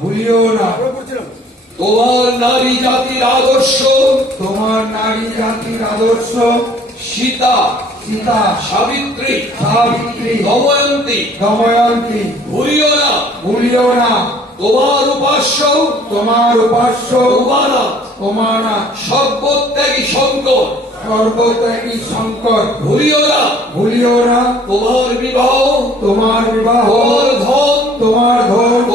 ভুলিও না তোমার নারী জাতির আদর্শ তোমার নারী জাতির আদর্শ সীতা সীতা। সাবিত্রী সাবিত্রী। দময়ন্তী। দময়ন্তী। ভুলিও না। ভুলিও না। তোমার উপাস্য তোমার উপাস্য। উপানা তোমারা সর্বত্যাগী শঙ্কর। সর্বত্যাগী শঙ্কর। ভুলিও না। ভুলিও না। তোমার বিবাহ। তোমার বিবাহ। তোমার ধন। তোমার ধন।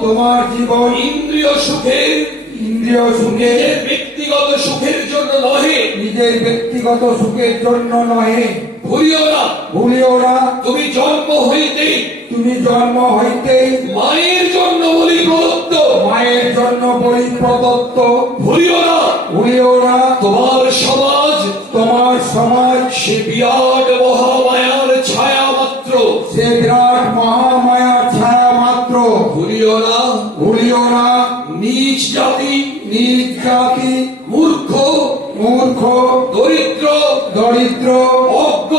তোমার জীবন ইন্দ্রিয় সুখের ইন্দ্রিয় সুখে। ব্যক্তিগত সুখের জন্য নহে। নিজের ব্যক্তিগত সুখের জন্য নহে। ভুলিও না। ভুলিও না। তুমি জন্ম হইতেই। তুমি জন্ম হইতেই। মায়ের জন্য বলি প্রদত্ত। মায়ের জন্য বলি প্রদত্ত। ভুলিও না। ভুলিও না। তোমার সমাজ। তোমার সমাজ। সে বিরাট মহামায়ার না ভুলিও না নিজ জাতি নিজ জাতি মূর্খ মূর্খ দরিদ্র দরিদ্র অজ্ঞ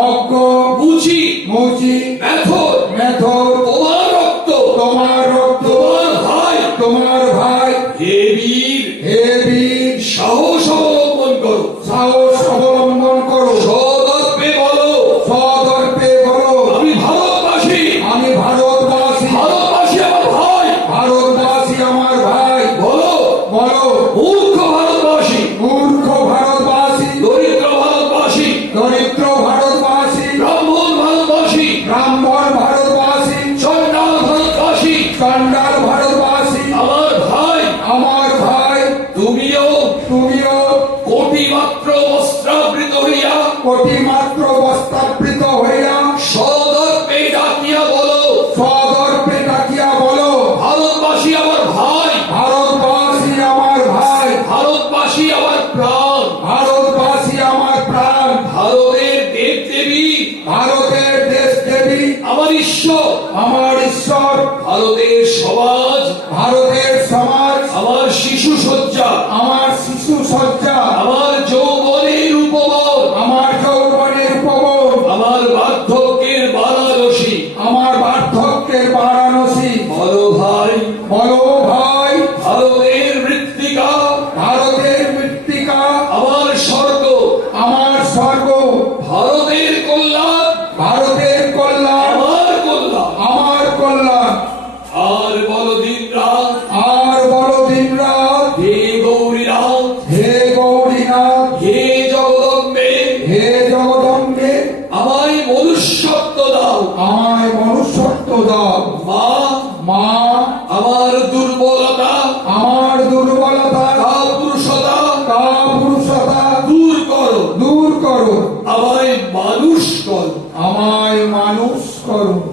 অজ্ঞ বুঝি মুচি মেথর মেথর তোমার রক্ত তোমার রক্ত তোমার ভাই তোমার ভাই হে বীর হে বীর সাহস অবলম্বন করো সাহস কোটি মাত্র বস্তাবৃত হইয়া সদর্পে ডাকিয়া বলো? সদর্পে ডাকিয়া বলো? ভারতবাসী আমার ভাই। ভারতবাসী আমার ভাই। ভারতবাসী আমার প্রাণ। ভারতবাসী আমার প্রাণ। ভারতের দেব দেবী ভারতের দেশ দেবী আমার ঈশ্বর। আমার ঈশ্বর। ভারতের সমাজ। ভারতের সমাজ। আমার শিশু সজ্জা আমার আমার আমায় মনুষ্যত্ব দাও। মা মা আমার দুর্বলতা আমার দুর্বলতা কাপুরুষতা কাপুরুষতা দূর করো। দূর করো। আমায় মানুষ করো। আমায় মানুষ করো।